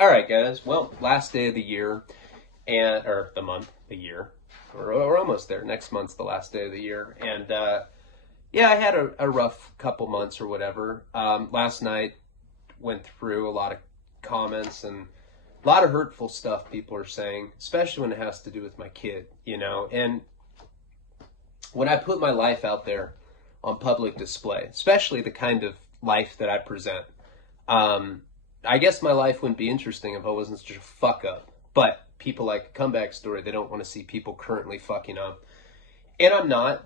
All right, guys. Well, last day of the year, or the month, the year. We're almost there. Next month's the last day of the year, and yeah, I had a rough couple months or whatever. Last night went through a lot of comments and a lot of hurtful stuff people are saying, especially when it has to do with my kid, you know. And when I put my life out there on public display, especially the kind of life that I present, I guess my life wouldn't be interesting if I wasn't such a fuck up. But people like a comeback story. They don't want to see people currently fucking up. And I'm not.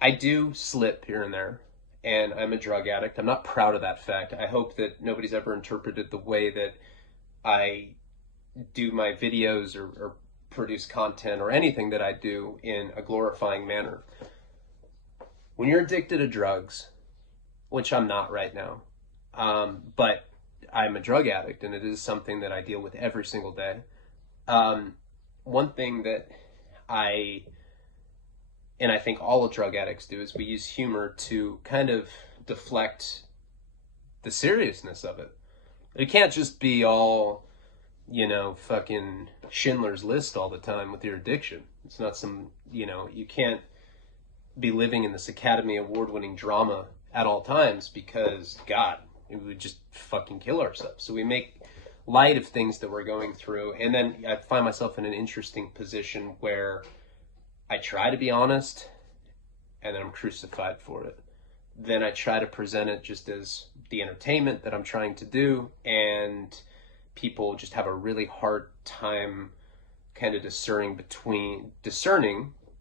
I do slip here and there. And I'm a drug addict. I'm not proud of that fact. I hope that nobody's ever interpreted the way that I do my videos or produce content or anything that I do in a glorifying manner. When you're addicted to drugs, which I'm not right now, but I'm a drug addict, and it is something that I deal with every single day. One thing that I think all drug addicts do is we use humor to kind of deflect the seriousness of it. It can't just be all, fucking Schindler's List all the time with your addiction. It's not some, you can't be living in this Academy Award-winning drama at all times because, God, we would just fucking kill ourselves. So we make light of things that we're going through. And then I find myself in an interesting position where I try to be honest and then I'm crucified for it. Then I try to present it just as the entertainment that I'm trying to do, and people just have a really hard time kind of discerning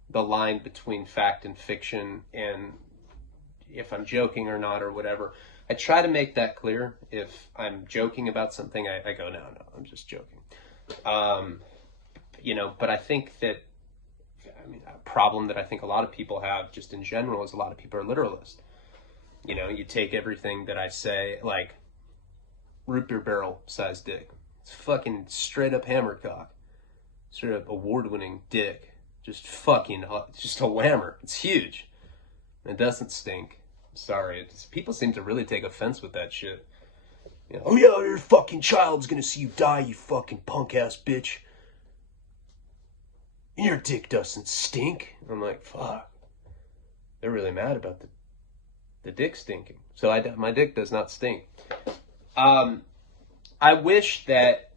the line between fact and fiction and if I'm joking or not or whatever. I try to make that clear. If I'm joking about something, I go, no, I'm just joking. But I think that, a problem that I think a lot of people have just in general is a lot of people are literalist. You take everything that I say, like root beer barrel size dick. It's fucking straight up hammer cock. Straight up award-winning dick. Just fucking, just a whammer. It's huge. It doesn't stink. Sorry, people seem to really take offense with that shit. Oh yeah, your fucking child's gonna see you die, you fucking punk ass bitch. Your dick doesn't stink. I'm like, fuck. They're really mad about the dick stinking. So my dick does not stink. I wish that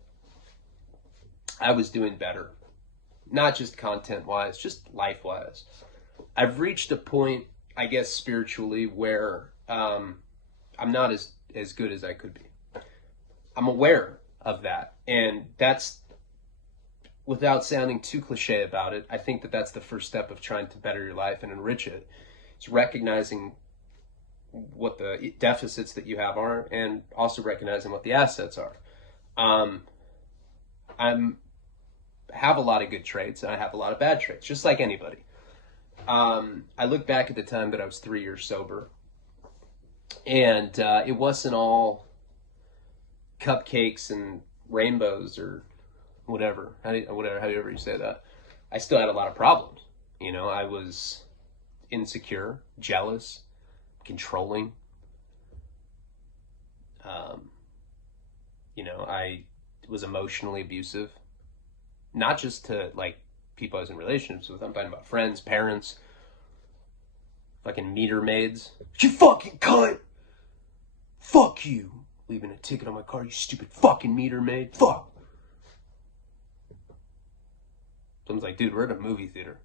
I was doing better. Not just content-wise, just life-wise. I've reached a point, I guess, spiritually where I'm not as good as I could be. I'm aware of that. And that's, without sounding too cliche about it, I think that that's the first step of trying to better your life and enrich it. It's recognizing what the deficits that you have are and also recognizing what the assets are. I have a lot of good traits and I have a lot of bad traits, just like anybody. I look back at the time that I was 3 years sober, and it wasn't all cupcakes and rainbows or whatever, however you say that. I still had a lot of problems. I was insecure, jealous, controlling. I was emotionally abusive, not just to like people I was in relationships with. I'm talking about friends, parents, fucking meter maids. You fucking cunt! Fuck you! Leaving a ticket on my car, you stupid fucking meter maid. Fuck! Someone's like, dude, we're at a movie theater.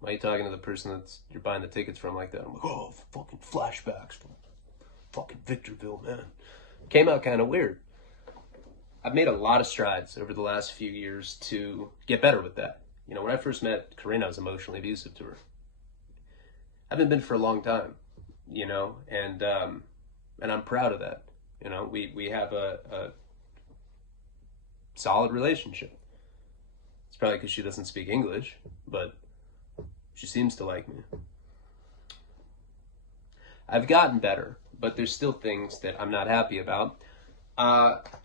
Why are you talking to the person you're buying the tickets from like that? I'm like, oh, fucking flashbacks from fucking Victorville, man. Came out kind of weird. I've made a lot of strides over the last few years to get better with that. When I first met Karina, I was emotionally abusive to her. I haven't been for a long time, and I'm proud of that. We have a solid relationship. It's probably because she doesn't speak English, but she seems to like me. I've gotten better, but there's still things that I'm not happy about.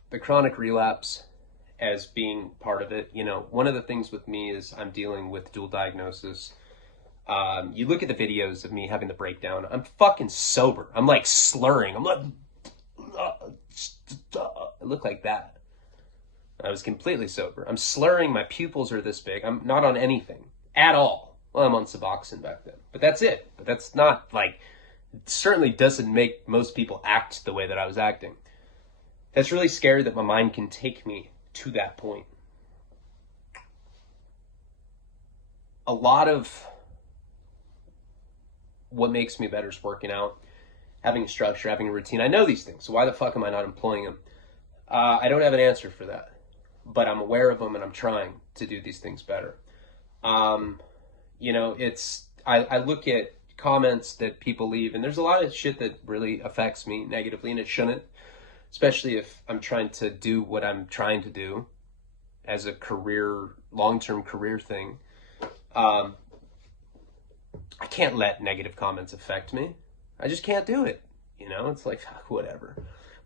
The chronic relapse as being part of it. One of the things with me is I'm dealing with dual diagnosis. You look at the videos of me having the breakdown. I'm fucking sober. I'm like slurring. I'm like look like that. I was completely sober. I'm slurring. My pupils are this big. I'm not on anything at all. Well, I'm on Suboxone back then. But that's it. But that's not like, it certainly doesn't make most people act the way that I was acting. That's really scary that my mind can take me to that point. A lot of what makes me better is working out, having a structure, having a routine. I know these things, so why the fuck am I not employing them? I don't have an answer for that, but I'm aware of them and I'm trying to do these things better. You know, I look at comments that people leave, and there's a lot of shit that really affects me negatively, and it shouldn't, especially if I'm trying to do what I'm trying to do as a career, long-term career thing. I can't let negative comments affect me. I just can't do it. You know, it's like, whatever.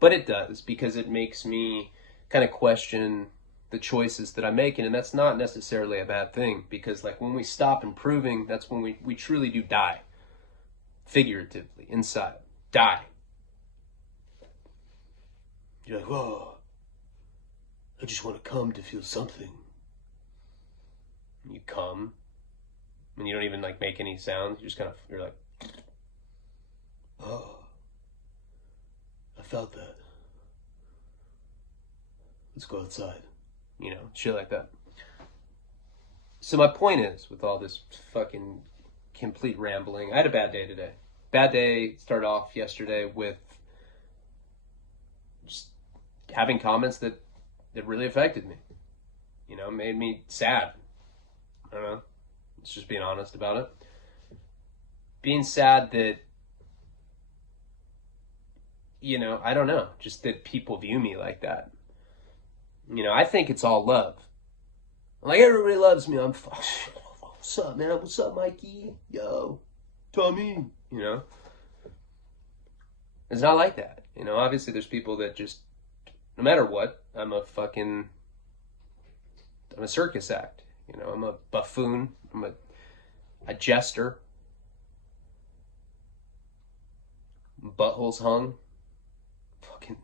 But it does, because it makes me kind of question the choices that I'm making. And that's not necessarily a bad thing, because like when we stop improving, that's when we truly do die. Figuratively, inside. Die. You're like, whoa, I just want to come to feel something. You come, and you don't even like make any sounds. You just kind of, you're like, oh, I felt that. Let's go outside. You know, shit like that. So my point is, with all this fucking complete rambling, I had a bad day today. Bad day started off yesterday with just having comments that really affected me. You know, made me sad. I don't know. It's just being honest about it. Being sad that, you know, I don't know, just that people view me like that. You know, I think it's all love. Like, everybody loves me. What's up, man? What's up, Mikey? Yo, Tommy. You know? It's not like that. You know, obviously there's people that just, no matter what, I'm a circus act. You know, I'm a buffoon. I'm a jester. Buttholes hung. Fucking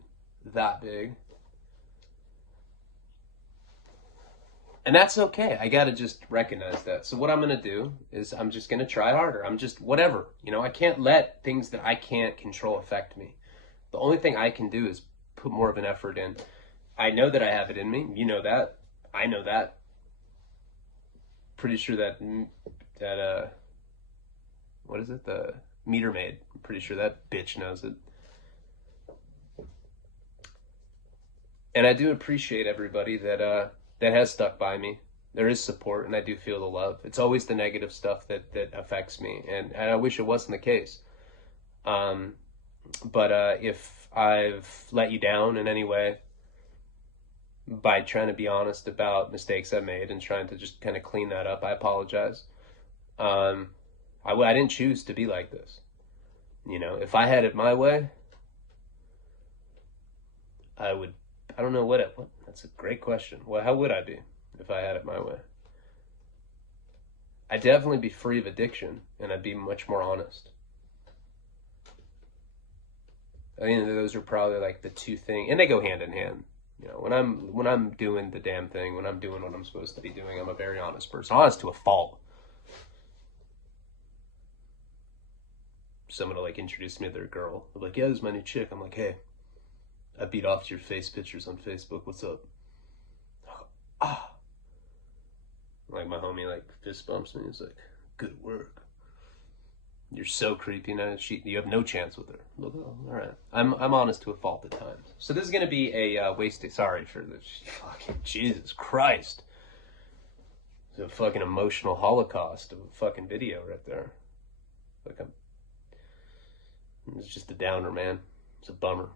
that big. And that's okay. I gotta just recognize that. So what I'm gonna do is I'm just gonna try harder. I'm just whatever. You know, I can't let things that I can't control affect me. The only thing I can do is put more of an effort in. I know that I have it in me. You know that. I know that. Pretty sure that what is it? The meter maid. I'm pretty sure that bitch knows it. And I do appreciate everybody that has stuck by me. There is support, and I do feel the love. It's always the negative stuff that affects me, and I wish it wasn't the case. But if I've let you down in any way by trying to be honest about mistakes I made and trying to just kind of clean that up, I apologize. I didn't choose to be like this. You know, if I had it my way, I don't know what that's a great question. Well, how would I be if I had it my way? I'd definitely be free of addiction, and I'd be much more honest. I mean, those are probably like the two things, and they go hand in hand. You know, when I'm doing the damn thing, when I'm doing what I'm supposed to be doing, I'm a very honest person, honest to a fault. Someone will like introduce me to their girl. They're like, yeah, this is my new chick. I'm like, hey, I beat off your face pictures on Facebook. What's up? Ah. Like my homie like fist bumps me. He's like, good work. You're so creepy now. You have no chance with her. Look, oh, all right. I'm honest to a fault at times. So this is gonna be a wasted. Sorry for the fucking Jesus Christ. It's a fucking emotional holocaust of a fucking video right there. Like it's just a downer, man. It's a bummer.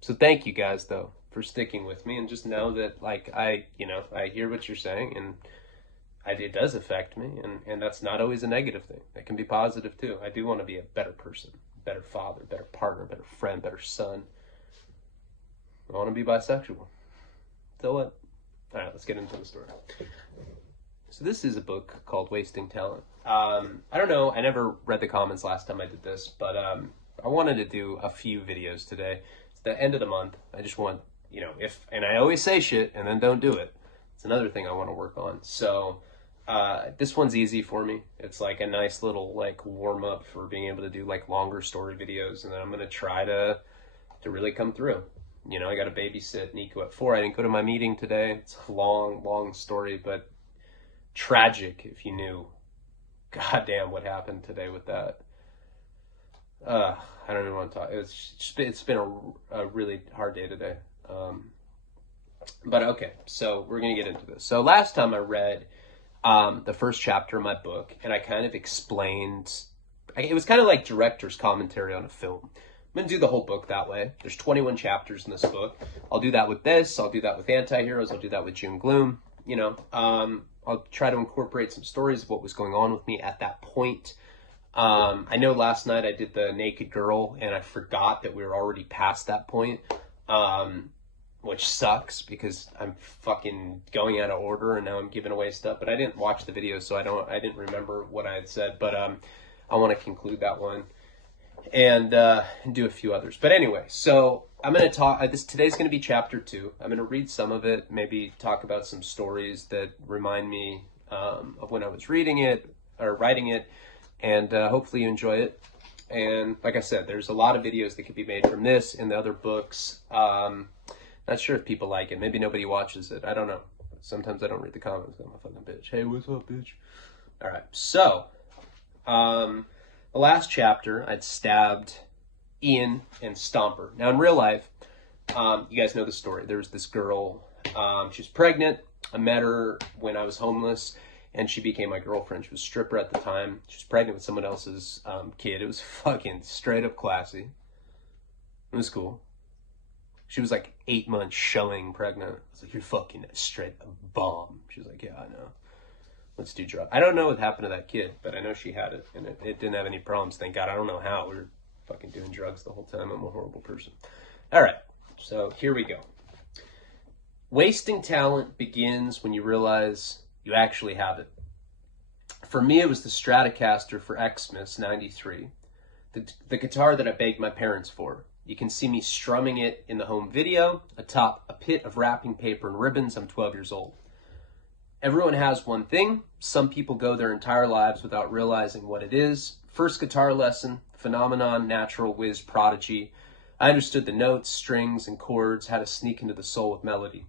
So thank you guys though for sticking with me, and just know that like I hear what you're saying, and it does affect me, and that's not always a negative thing. That can be positive too. I do want to be a better person, better father, better partner, better friend, better son. I want to be bisexual. So what? All right, let's get into the story. So this is a book called Wasting Talent. I don't know. I never read the comments last time I did this, but I wanted to do a few videos today. It's the end of the month. I just want, you know, and I always say shit and then don't do it. It's another thing I want to work on. So this one's easy for me. It's like a nice little like warm up for being able to do like longer story videos, and then I'm gonna try to really come through. You know, I got to babysit Nico at 4. I didn't go to my meeting today. It's a long story, but tragic if you knew. Goddamn, what happened today with that. I don't even want to talk. It's been a really hard day today. But okay, so we're gonna get into this. So last time I read the first chapter of my book, and I kind of explained. It was kind of like director's commentary on a film. I'm going to do the whole book that way. There's 21 chapters in this book. I'll do that with this. I'll do that with Anti-Heroes. I'll do that with June Gloom. You know, I'll try to incorporate some stories of what was going on with me at that point. I know last night I did the Naked Girl, and I forgot that we were already past that point, which sucks because I'm fucking going out of order, and now I'm giving away stuff. But I didn't watch the video, so I didn't remember what I had said. But I want to conclude that one. And do a few others. But anyway, so I'm going to talk, today's going to be chapter 2. I'm going to read some of it, maybe talk about some stories that remind me of when I was reading it or writing it, and hopefully you enjoy it. And like I said, there's a lot of videos that could be made from this and the other books. Not sure if people like it. Maybe nobody watches it. I don't know. Sometimes I don't read the comments. I'm a fucking bitch. Hey, what's up, bitch? All right, so the last chapter, I'd stabbed Ian and Stomper. Now, in real life, you guys know the story. There was this girl, she was pregnant. I met her when I was homeless, and she became my girlfriend. She was a stripper at the time. She was pregnant with someone else's kid. It was fucking straight up classy. It was cool. She was like 8 months showing pregnant. I was like, you're fucking straight up bomb. She was like, yeah, I know. Let's do drugs. I don't know what happened to that kid, but I know she had it, and it didn't have any problems. Thank God. I don't know how. We were fucking doing drugs the whole time. I'm a horrible person. All right, so here we go. Wasting talent begins when you realize you actually have it. For me, it was the Stratocaster for Xmas '93, the guitar that I begged my parents for. You can see me strumming it in the home video atop a pit of wrapping paper and ribbons. I'm 12 years old. Everyone has one thing. Some people go their entire lives without realizing what it is. First guitar lesson, phenomenon, natural whiz prodigy. I understood the notes, strings, and chords, how to sneak into the soul with melody.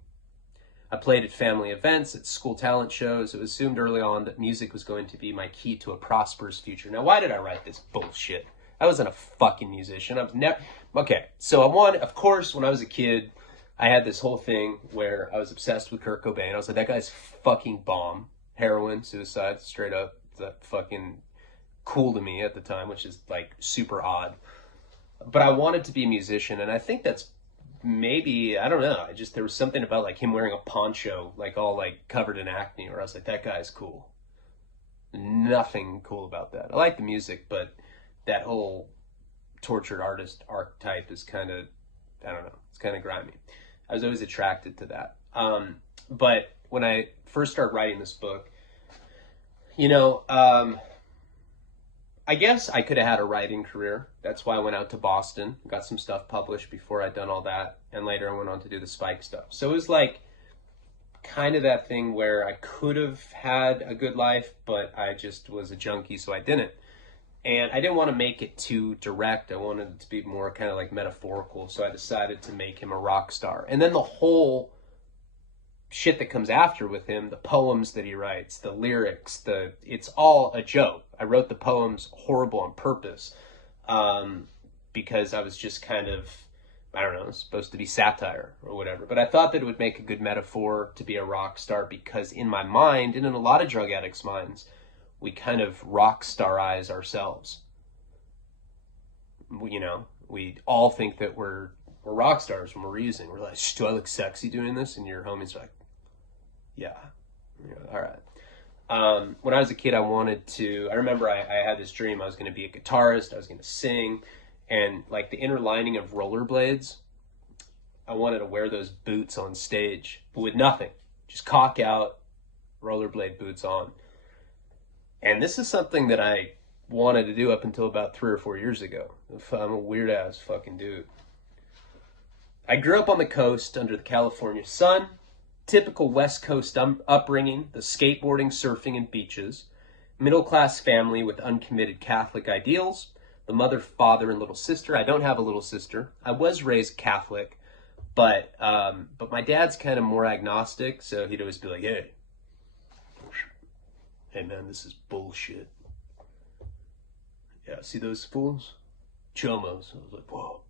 I played at family events, at school talent shows. It was assumed early on that music was going to be my key to a prosperous future. Now, why did I write this bullshit? I wasn't a fucking musician. I was never... Okay, so of course, when I was a kid, I had this whole thing where I was obsessed with Kurt Cobain. I was like, that guy's fucking bomb. Heroin, suicide, straight up. That fucking cool to me at the time, which is like super odd. But I wanted to be a musician, and I think that's maybe, I don't know. There was something about like him wearing a poncho, like all like covered in acne, where I was like, that guy's cool. Nothing cool about that. I like the music, but that whole tortured artist archetype is kind of, I don't know, it's kind of grimy. I was always attracted to that. But when I first started writing this book, you know, I guess I could have had a writing career. That's why I went out to Boston, got some stuff published before I'd done all that, and later I went on to do the Spike stuff. So it was like kind of that thing where I could have had a good life, but I just was a junkie, so I didn't. And I didn't want to make it too direct. I wanted it to be more kind of like metaphorical, so I decided to make him a rock star. And then the whole shit that comes after with him, the poems that he writes, the lyrics, it's all a joke. I wrote the poems horrible on purpose because I was just kind of, I don't know, supposed to be satire or whatever. But I thought that it would make a good metaphor to be a rock star because in my mind, and in a lot of drug addicts' minds, we kind of rock starize ourselves. You know, we all think that we're rock stars when we're using. We're like, do I look sexy doing this? And your homie's like, yeah, all right. When I was a kid, I remember I had this dream. I was going to be a guitarist. I was going to sing. And like the inner lining of rollerblades, I wanted to wear those boots on stage, but with nothing. Just cock out, rollerblade boots on. And this is something that I wanted to do up until about 3 or 4 years ago. I'm a weird ass fucking dude. I grew up on the coast under the California sun. Typical West Coast upbringing, the skateboarding, surfing, and beaches. Middle-class family with uncommitted Catholic ideals. The mother, father, and little sister. I don't have a little sister. I was raised Catholic, but my dad's kind of more agnostic, so he'd always be like, hey man, this is bullshit. Yeah, see those fools? Chomos. I was like, whoa.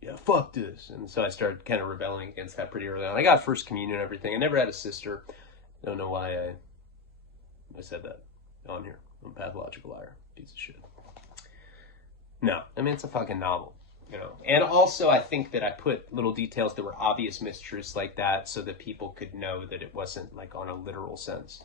Yeah, fuck this. And so I started kind of rebelling against that pretty early on. I got first communion and everything. I never had a sister. I don't know why I said that on here. I'm a pathological liar. Piece of shit. No, I mean, it's a fucking novel, you know. And also, I think that I put little details that were obvious mistruths like that so that people could know that it wasn't like on a literal sense.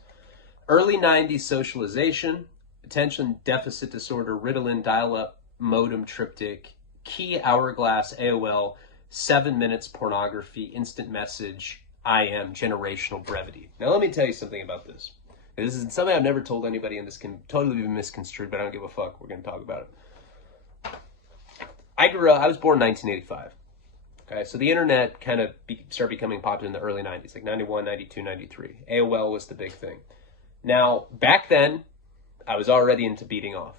Early 90s socialization, attention deficit disorder, Ritalin, dial-up, modem triptych, key hourglass, AOL, 7 minutes pornography, instant message, IM, generational brevity. Now let me tell you something about this. This is something I've never told anybody, and this can totally be misconstrued, but I don't give a fuck. We're going to talk about it. I was born in 1985. Okay, so the internet kind of started becoming popular in the early 90s, like 91, 92, 93. AOL was the big thing. Now, back then, I was already into beating off.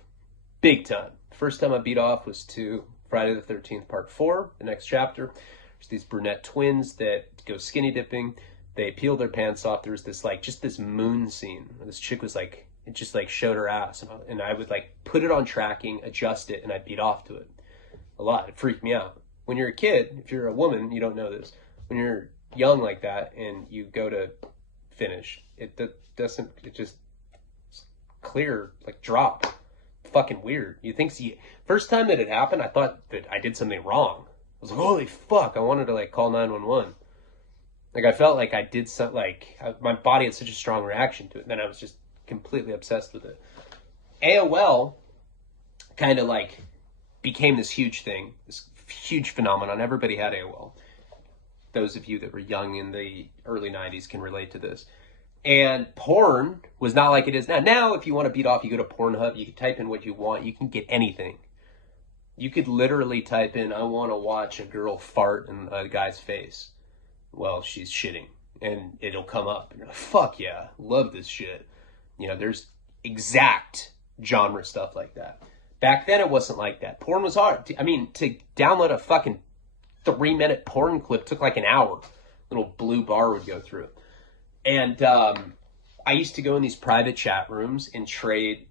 Big time. First time I beat off was to Friday the 13th, part 4, the next chapter. There's these brunette twins that go skinny dipping. They peel their pants off. There was this, like, just this moon scene. This chick was, like, it just, like, showed her ass. And I would, like, put it on tracking, adjust it, and I'd beat off to it. A lot. It freaked me out. When you're a kid, if you're a woman, you don't know this. When you're young like that and you go to finish, it just clear, like, drop. Fucking weird. You think, first time that it happened, I thought that I did something wrong. I was like, holy fuck, I wanted to, like, call 911. Like, I felt like I did something, like, my body had such a strong reaction to it. And then I was just completely obsessed with it. AOL kind of, like, became this huge thing, this huge phenomenon. Everybody had AOL. Those of you that were young in the early 90s can relate to this. And porn was not like it is now. Now, if you want to beat off, you go to Pornhub, you can type in what you want, you can get anything. You could literally type in, I want to watch a girl fart in a guy's face while she's shitting. And it'll come up. And you're like, fuck yeah, love this shit. You know, there's exact genre stuff like that. Back then, it wasn't like that. Porn was hard. I mean, to download a fucking 3-minute porn clip took like an hour. Little blue bar would go through. And I used to go in these private chat rooms and trade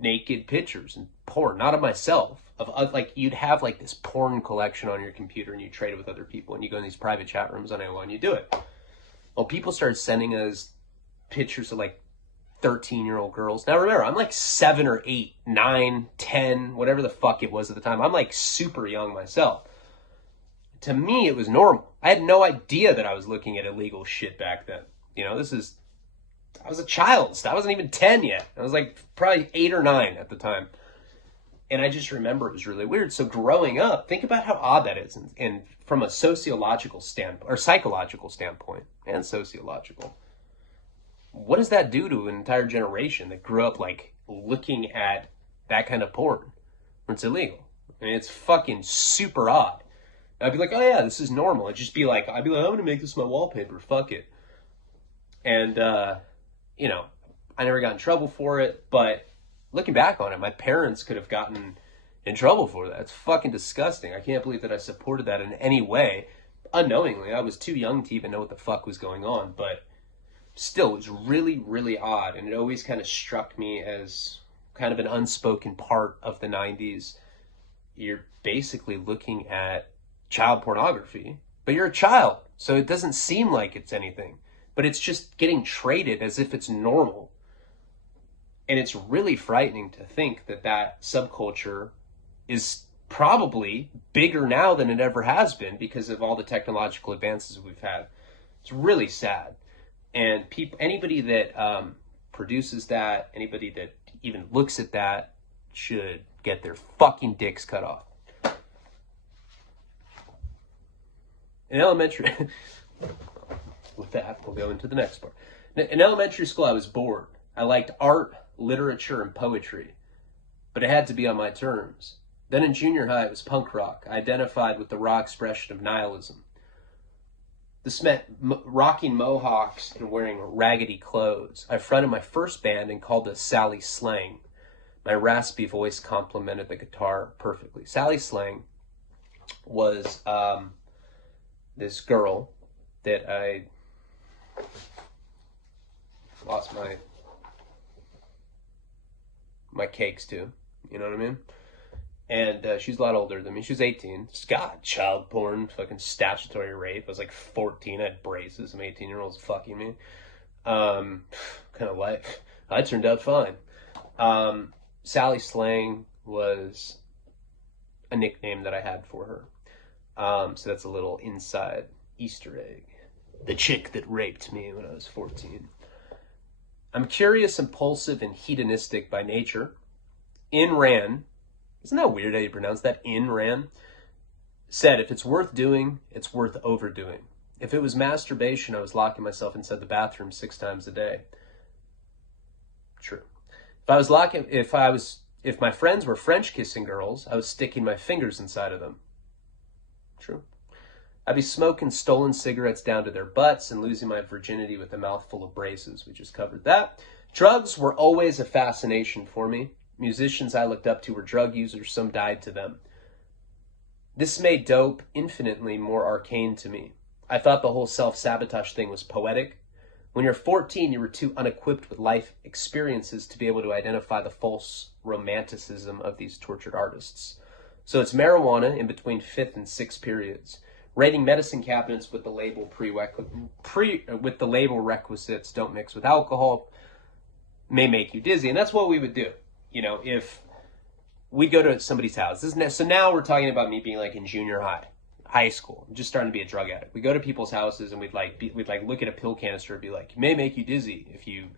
naked pictures and porn, not of myself. Of like, you'd have like this porn collection on your computer and you trade it with other people. And you go in these private chat rooms on AOL and you do it. Well, people started sending us pictures of like 13-year-old girls. Now remember, I'm like 7 or 8, 9, 10, whatever the fuck it was at the time. I'm like super young myself. To me, it was normal. I had no idea that I was looking at illegal shit back then. You know, I was a child. I wasn't even 10 yet. I was like probably 8 or 9 at the time. And I just remember it was really weird. So growing up, think about how odd that is. And from a sociological standpoint, or psychological standpoint, and sociological, what does that do to an entire generation that grew up like looking at that kind of porn? It's illegal. I mean, it's fucking super odd. I'd be like, oh yeah, this is normal. I'd be like, I'm going to make this my wallpaper. Fuck it. And, you know, I never got in trouble for it, but looking back on it, my parents could have gotten in trouble for that. It's fucking disgusting. I can't believe that I supported that in any way. Unknowingly, I was too young to even know what the fuck was going on, but still, it was really, really odd. And it always kind of struck me as kind of an unspoken part of the 90s. You're basically looking at child pornography, but you're a child, so it doesn't seem like it's anything, but it's just getting traded as if it's normal. And it's really frightening to think that that subculture is probably bigger now than it ever has been because of all the technological advances we've had. It's really sad. And anybody that produces that, anybody that even looks at that should get their fucking dicks cut off. In elementary, with that, we'll go into the next part. In elementary school, I was bored. I liked art, literature, and poetry, but it had to be on my terms. Then in junior high, it was punk rock. I identified with the raw expression of nihilism. This meant rocking mohawks and wearing raggedy clothes. I fronted my first band and called it Sally Slang. My raspy voice complemented the guitar perfectly. Sally Slang was this girl that I lost my cakes to. You know what I mean? And she's a lot older than me. She was 18. God, child porn, fucking statutory rape. I was like 14. I had braces. Some 18-year-olds fucking me. Kind of life. I turned out fine. Sally Slang was a nickname that I had for her. So that's a little inside Easter egg. The chick that raped me when I was 14. I'm curious, impulsive, and hedonistic by nature. Ayn Rand, isn't that weird how you pronounce that? Ayn Rand said, if it's worth doing, it's worth overdoing. If it was masturbation, I was locking myself inside the bathroom 6 times a day. True. If my friends were French kissing girls, I was sticking my fingers inside of them. True. I'd be smoking stolen cigarettes down to their butts and losing my virginity with a mouthful of braces. We just covered that. Drugs were always a fascination for me. Musicians I looked up to were drug users. Some died to them. This made dope infinitely more arcane to me. I thought the whole self-sabotage thing was poetic. When you're 14, you were too unequipped with life experiences to be able to identify the false romanticism of these tortured artists. So it's marijuana in between 5th and 6th periods. Raiding medicine cabinets with the label with the label requisites don't mix with alcohol may make you dizzy, and that's what we would do. You know, if we'd go to somebody's house. So now we're talking about me being like in junior high school. I'm just starting to be a drug addict. We go to people's houses and we'd look at a pill canister and be like, it may make you dizzy if you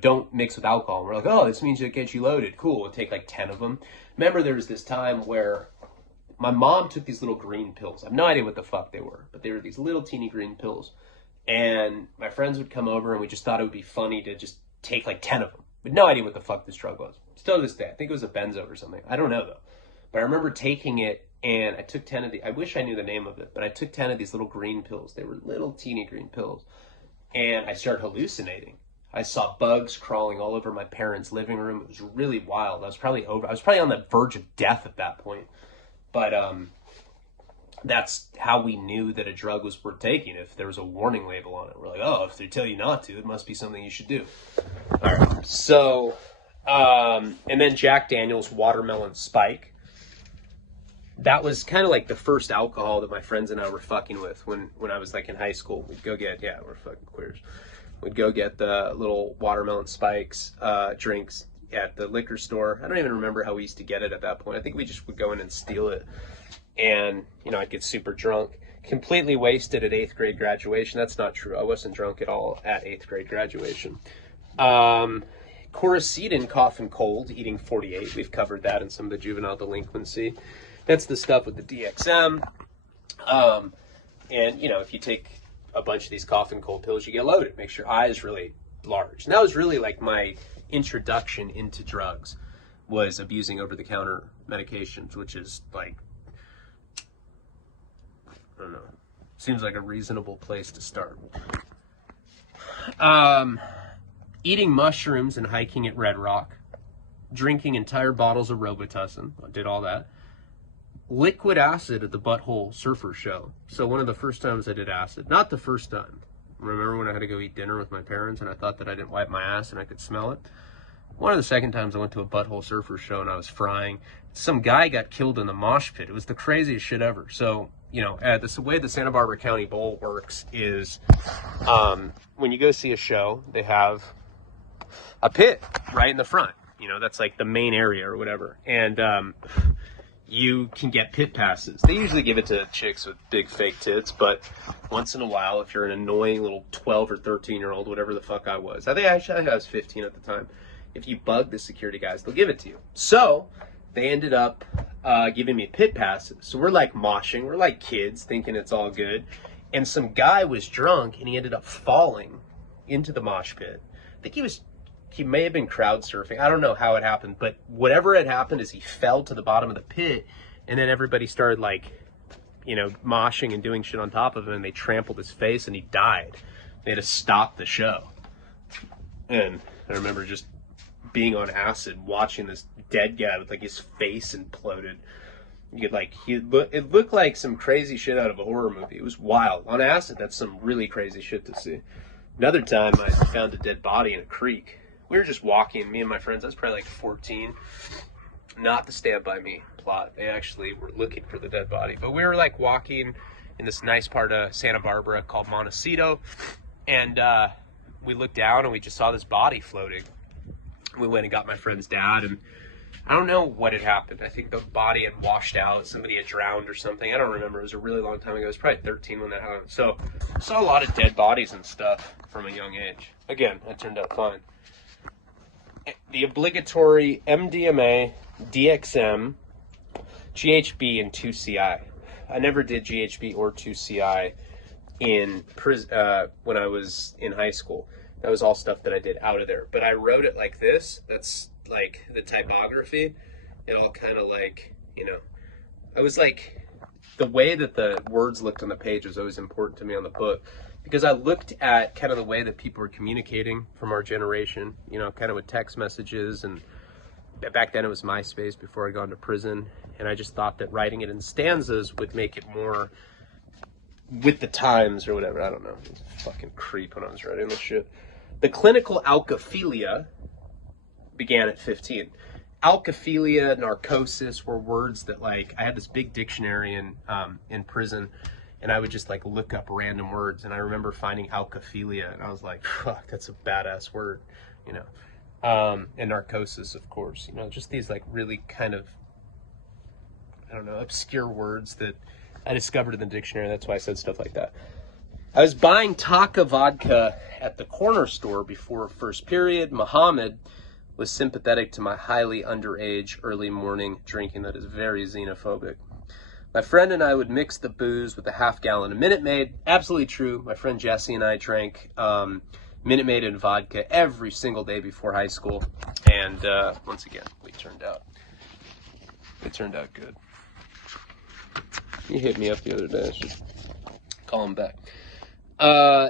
don't mix with alcohol. And we're like, oh, this means it gets you loaded. Cool. We'll take like 10 of them. Remember, there was this time where my mom took these little green pills. I have no idea what the fuck they were, but they were these little teeny green pills. And my friends would come over and we just thought it would be funny to just take like 10 of them. We had no idea what the fuck this drug was. Still to this day. I think it was a benzo or something. I don't know though. But I remember taking it and I took 10 of I wish I knew the name of it, but I took 10 of these little green pills. They were little teeny green pills. And I started hallucinating. I saw bugs crawling all over my parents' living room. It was really wild. I was probably on the verge of death at that point. But that's how we knew that a drug was worth taking. If there was a warning label on it, we're like, oh, if they tell you not to, it must be something you should do. All right. So, and then Jack Daniel's Watermelon Spike. That was kind of like the first alcohol that my friends and I were fucking with when I was like in high school. We'd go get, we're fucking queers. We'd go get the little Watermelon Spikes drinks at the liquor store. I don't even remember how we used to get it at that point. I think we just would go in and steal it. And, I'd get super drunk. Completely wasted at 8th grade graduation. That's not true. I wasn't drunk at all at 8th grade graduation. Coracetin, cough and cold, eating 48. We've covered that in some of the juvenile delinquency. That's the stuff with the DXM. And, if you take a bunch of these cough and cold pills, you get loaded. Makes your eyes really large. And that was really like my introduction into drugs, was abusing over-the-counter medications, which is like, I don't know, seems like a reasonable place to start. Eating mushrooms and hiking at Red Rock, drinking entire bottles of Robitussin, I did all that. Liquid acid at the Butthole Surfer Show. So one of the first times I did acid, not the first time. Remember when I had to go eat dinner with my parents and I thought that I didn't wipe my ass and I could smell it? One of the second times I went to a Butthole Surfer Show and I was frying. Some guy got killed in the mosh pit. It was the craziest shit ever. So, the way the Santa Barbara County Bowl works is when you go see a show, they have a pit right in the front. That's like the main area or whatever. And you can get pit passes. They usually give it to chicks with big fake tits, but once in a while, if you're an annoying little 12 or 13-year-old, whatever the fuck I was, I think I was 15 at the time, if you bug the security guys, they'll give it to you. So they ended up giving me pit passes. So we're like moshing, we're like kids thinking it's all good. And some guy was drunk and he ended up falling into the mosh pit. I think he was he may have been crowd surfing. I don't know how it happened, but whatever had happened is he fell to the bottom of the pit, and then everybody started like, you know, moshing and doing shit on top of him, and they trampled his face, and he died. They had to stop the show. And I remember just being on acid, watching this dead guy with like his face imploded. You could like, it looked like some crazy shit out of a horror movie. It was wild. On acid, that's some really crazy shit to see. Another time, I found a dead body in a creek. We were just walking, me and my friends. I was probably like 14. Not the Stand By Me plot. They actually were looking for the dead body. But we were like walking in this nice part of Santa Barbara called Montecito. And we looked down and we just saw this body floating. We went and got my friend's dad, and I don't know what had happened. I think the body had washed out. Somebody had drowned or something. I don't remember. It was a really long time ago. I was probably 13 when that happened. So I saw a lot of dead bodies and stuff from a young age. Again, that turned out fine. The obligatory MDMA, DXM, GHB, and 2CI. I never did GHB or 2CI in when I was in high school. That was all stuff that I did out of there. But I wrote it like this. That's like the typography. It all kind of like, you know, I was like, the way that the words looked on the page was always important to me on the book, because I looked at kind of the way that people were communicating from our generation, you know, kind of with text messages. And back then it was MySpace before I'd gone to prison. And I just thought that writing it in stanzas would make it more with the times or whatever. I don't know. I was a fucking creep when I was writing this shit. The clinical alkophilia began at 15. Alkophilia, narcosis were words that, like, I had this big dictionary in prison, and I would just like look up random words, and I remember finding alkophilia, and I was like, fuck, that's a badass word, you know. And narcosis, of course, you know, just these like really kind of, I don't know, obscure words that I discovered in the dictionary. That's why I said stuff like that. I was buying Taka vodka at the corner store before first period. Muhammad was sympathetic to my highly underage early morning drinking that is very xenophobic. My friend and I would mix the booze with a half gallon of Minute Maid. Absolutely true. My friend Jesse and I drank Minute Maid and vodka every single day before high school. And once again, it turned out good. He hit me up the other day. I should call him back.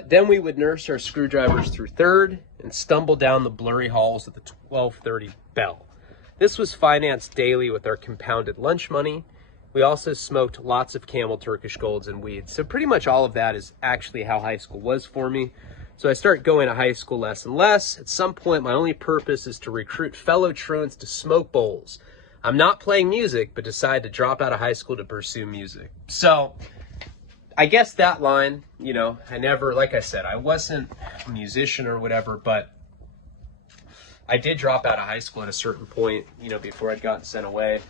Then we would nurse our screwdrivers through third and stumble down the blurry halls at the 12:30 bell. This was financed daily with our compounded lunch money. We also smoked lots of Camel Turkish Golds and weed. So pretty much all of that is actually how high school was for me. So I start going to high school less and less. At some point, my only purpose is to recruit fellow truants to smoke bowls. I'm not playing music, but decide to drop out of high school to pursue music. So I guess that line, you know, I never, like I said, I wasn't a musician or whatever, but I did drop out of high school at a certain point, you know, before I'd gotten sent away.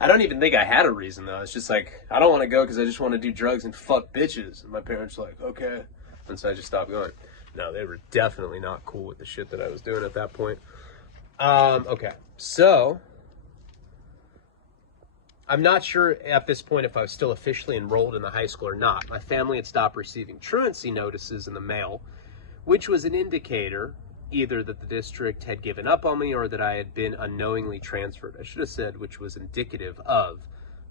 I don't even think I had a reason, though. It's just like, I don't want to go because I just want to do drugs and fuck bitches. And my parents were like, okay. And so I just stopped going. No, they were definitely not cool with the shit that I was doing at that point. Okay, so I'm not sure at this point if I was still officially enrolled in the high school or not. My family had stopped receiving truancy notices in the mail, which was an indicator either that the district had given up on me or that I had been unknowingly transferred. I should have said which was indicative of.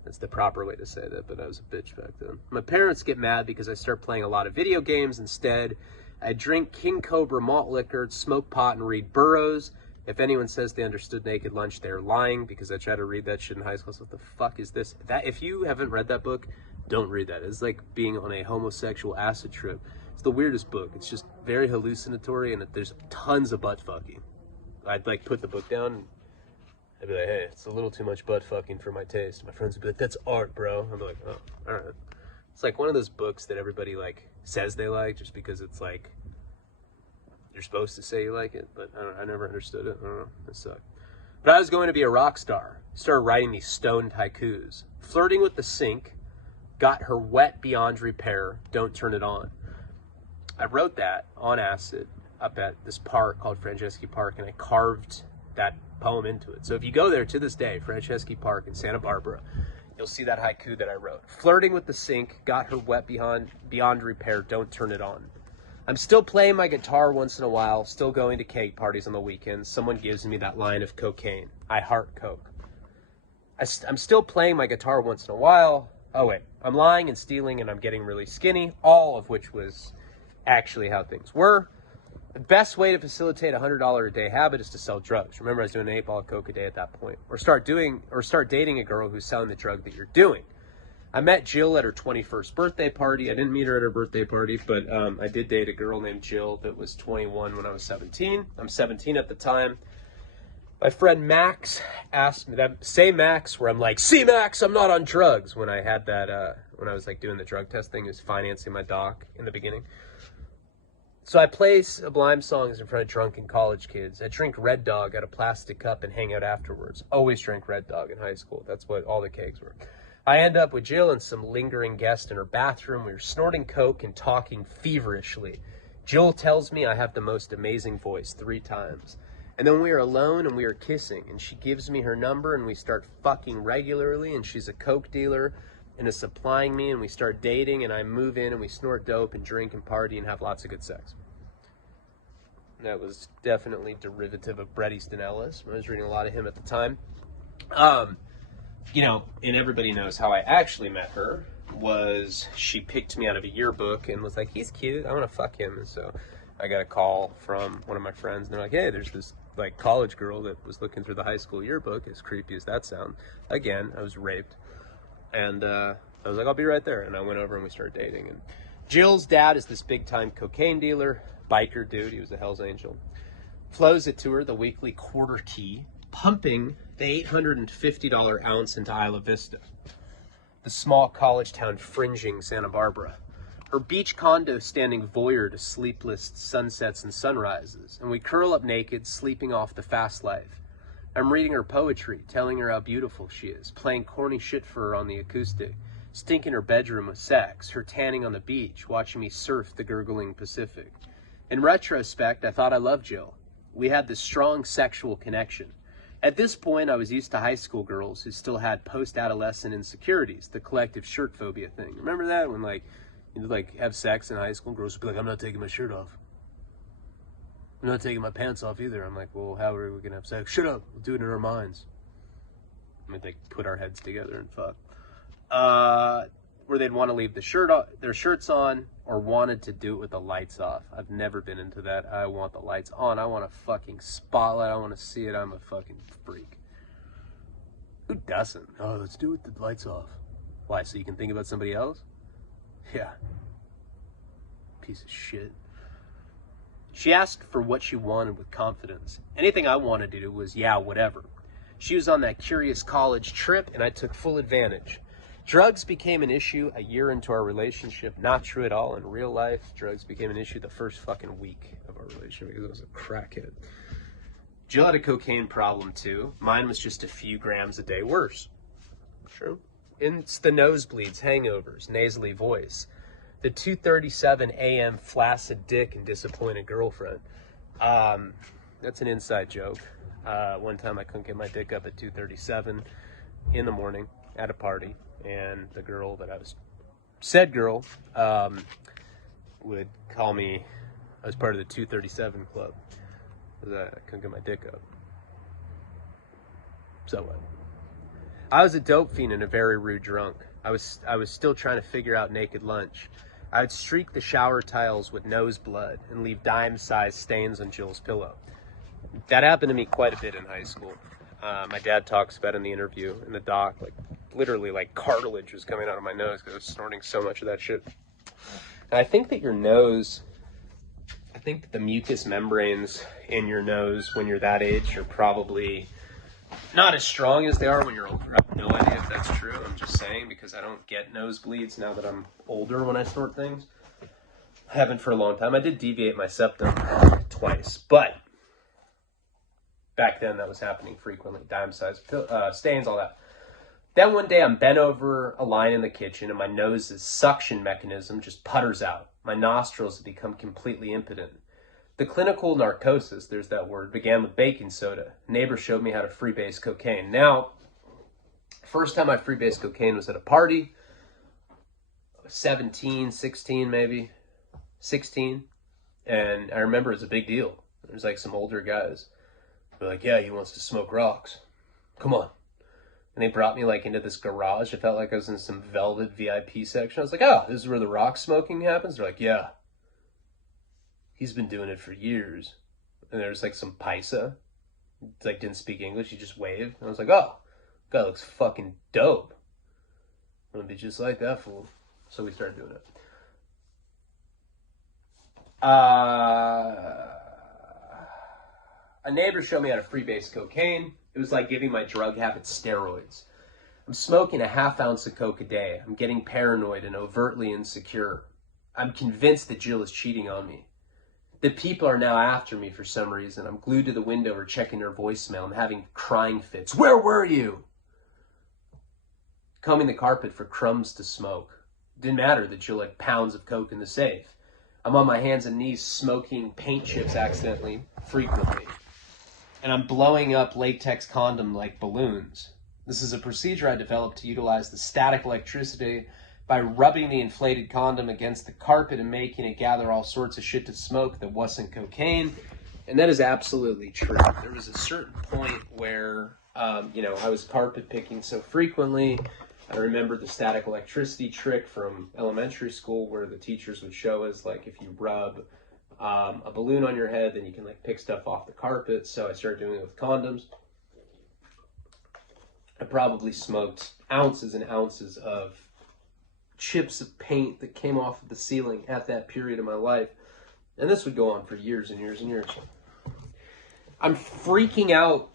That's the proper way to say that, but I was a bitch back then. My parents get mad because I start playing a lot of video games instead. I drink King Cobra malt liquor, smoke pot, and read Burroughs. If anyone says they understood Naked Lunch, they're lying, because I tried to read that shit in high school. So what the fuck is this? That, if you haven't read that book, don't read that. It's like being on a homosexual acid trip. It's the weirdest book. It's just very hallucinatory, and there's tons of butt fucking. I'd like put the book down, and I'd be like, hey, it's a little too much butt fucking for my taste. My friends would be like, that's art, bro. I'd be like, oh, all right. It's like one of those books that everybody like says they like just because it's like you're supposed to say you like it, but I never understood it. I don't know. It sucked. But I was going to be a rock star. Started writing these stoned haikus. Flirting with the sink, got her wet beyond repair, don't turn it on. I wrote that on acid up at this park called Franceschi Park, and I carved that poem into it. So if you go there to this day, Franceschi Park in Santa Barbara, you'll see that haiku that I wrote. Flirting with the sink, got her wet beyond repair, don't turn it on. I'm still playing my guitar once in a while, still going to keg parties on the weekends. Someone gives me that line of cocaine. I heart coke. I'm still playing my guitar once in a while. Oh wait, I'm lying and stealing and I'm getting really skinny, all of which was actually how things were. The best way to facilitate a $100 a day habit is to sell drugs. Remember, I was doing an 8-ball of coke a day at that point. Or start dating a girl who's selling the drug that you're doing. I met Jill at her 21st birthday party. I didn't meet her at her birthday party, but I did date a girl named Jill that was 21 when I was 17. I'm 17 at the time. My friend Max asked me that same Max where I'm like, see Max, I'm not on drugs. When I had that, when I was like doing the drug testing, he was financing my doc in the beginning. So I play Sublime songs in front of drunken college kids. I drink Red Dog out of plastic cup and hang out afterwards. Always drank Red Dog in high school. That's what all the kegs were. I end up with Jill and some lingering guest in her bathroom. We were snorting coke and talking feverishly. Jill tells me I have the most amazing voice 3 times. And then we are alone and we are kissing. And she gives me her number and we start fucking regularly. And she's a coke dealer and is supplying me. And we start dating and I move in and we snort dope and drink and party and have lots of good sex. That was definitely derivative of Bret Easton Ellis. I was reading a lot of him at the time. You know, and everybody knows how I actually met her, was she picked me out of a yearbook and was like, he's cute, I want to fuck him. And so I got a call from one of my friends, and they're like, hey, there's this like college girl that was looking through the high school yearbook, as creepy as that sounds. Again, I was raped. And I was like, I'll be right there. And I went over and we started dating. And Jill's dad is this big-time cocaine dealer, biker dude, he was a Hell's Angel. Flows it to her, the weekly quarter key, pumping the $850 ounce into Isla Vista, the small college town fringing Santa Barbara. Her beach condo standing voyeur to sleepless sunsets and sunrises, and we curl up naked, sleeping off the fast life. I'm reading her poetry, telling her how beautiful she is, playing corny shit for her on the acoustic, stinking her bedroom with sex, her tanning on the beach, watching me surf the gurgling Pacific. In retrospect, I thought I loved Jill. We had this strong sexual connection. At this point, I was used to high school girls who still had post-adolescent insecurities, the collective shirt phobia thing. Remember that? When like you'd like have sex in high school, girls would be like, I'm not taking my shirt off. I'm not taking my pants off either. I'm like, well, how are we gonna have sex? Shut up, we'll do it in our minds. I mean, they put our heads together and fuck. Where they'd want to leave their shirts on, or wanted to do it with the lights off. I've never been into that. I want the lights on. I want a fucking spotlight. I want to see it. I'm a fucking freak. Who doesn't? Oh, let's do it with the lights off. Why, so you can think about somebody else? Yeah. Piece of shit. She asked for what she wanted with confidence. Anything I wanted to do was, yeah, whatever. She was on that curious college trip, and I took full advantage. Drugs became an issue a year into our relationship. Not true at all in real life. Drugs became an issue the first fucking week of our relationship because I was a crackhead. Jill had a cocaine problem too. Mine was just a few grams a day worse. True. It's the nosebleeds, hangovers, nasally voice. The 2:37 a.m. flaccid dick and disappointed girlfriend. That's an inside joke. One time I couldn't get my dick up at 2:37 in the morning at a party. And the girl that said girl, would call me, I was part of the 237 club, because I couldn't get my dick up. So what? I was a dope fiend and a very rude drunk. I was still trying to figure out naked lunch. I would streak the shower tiles with nose blood and leave dime-sized stains on Jill's pillow. That happened to me quite a bit in high school. My dad talks about in the interview, in the doc, like literally like cartilage was coming out of my nose because I was snorting so much of that shit. And I think that your nose, I think the mucous membranes in your nose when you're that age are probably not as strong as they are when you're older. I have no idea if that's true. I'm just saying because I don't get nosebleeds now that I'm older when I snort things. I haven't for a long time. I did deviate my septum twice, but back then that was happening frequently. Dime-sized stains, all that. Then one day I'm bent over a line in the kitchen and my nose's suction mechanism just putters out. My nostrils have become completely impotent. The clinical narcosis, there's that word, began with baking soda. A neighbor showed me how to freebase cocaine. Now, first time I freebased cocaine was at a party. 17, 16 maybe. 16. And I remember it was a big deal. There's like some older guys who were like, yeah, he wants to smoke rocks. Come on. And they brought me like into this garage. I felt like I was in some velvet VIP section. I was like, oh, this is where the rock smoking happens? They're like, yeah. He's been doing it for years. And there's like some paisa. Like didn't speak English. He just waved. And I was like, oh, guy looks fucking dope. I'm gonna be just like that fool. So we started doing it. A neighbor showed me how to freebase cocaine. It was like giving my drug habit steroids. I'm smoking a ½ ounce of coke a day. I'm getting paranoid and overtly insecure. I'm convinced that Jill is cheating on me. That people are now after me for some reason. I'm glued to the window or checking her voicemail. I'm having crying fits. Where were you? Combing the carpet for crumbs to smoke. Didn't matter that Jill had pounds of coke in the safe. I'm on my hands and knees smoking paint chips accidentally, frequently. And I'm blowing up latex condom like balloons. This is a procedure I developed to utilize the static electricity by rubbing the inflated condom against the carpet and making it gather all sorts of shit to smoke that wasn't cocaine. And that is absolutely true. There was a certain point where, I was carpet picking so frequently. I remember the static electricity trick from elementary school where the teachers would show us, like, if you rub a balloon on your head, then you can, like, pick stuff off the carpet. So I started doing it with condoms. I probably smoked ounces and ounces of chips of paint that came off of the ceiling at that period of my life. And this would go on for years and years and years. I'm freaking out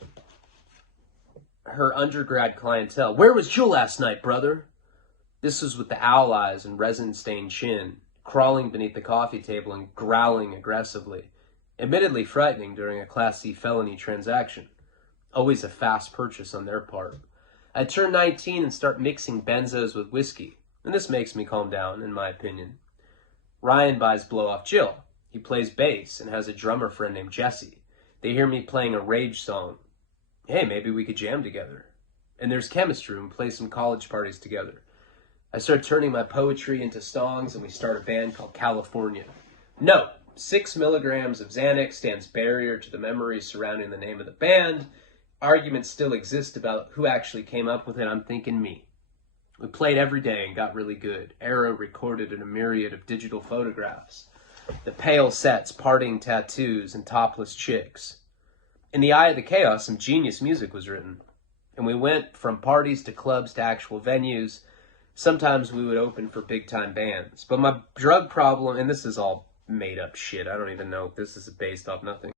her undergrad clientele. Where was Jill last night, brother? This was with the owl eyes and resin-stained chin, crawling beneath the coffee table and growling aggressively, admittedly frightening during a Class C felony transaction. Always a fast purchase on their part. I turn 19 and start mixing benzos with whiskey, and this makes me calm down, in my opinion. Ryan buys Blow Off Jill. He plays bass and has a drummer friend named Jesse. They hear me playing a rage song. Hey, maybe we could jam together. And there's chemistry and play some college parties together. I start turning my poetry into songs, and we start a band called California. Note, 6 milligrams of Xanax stands barrier to the memories surrounding the name of the band. Arguments still exist about who actually came up with it. I'm thinking me. We played every day and got really good. Era recorded in a myriad of digital photographs. The pale sets, parting tattoos, and topless chicks. In the eye of the chaos, some genius music was written. And we went from parties to clubs to actual venues. Sometimes we would open for big-time bands. But my drug problem, and this is all made-up shit. I don't even know if this is based off nothing.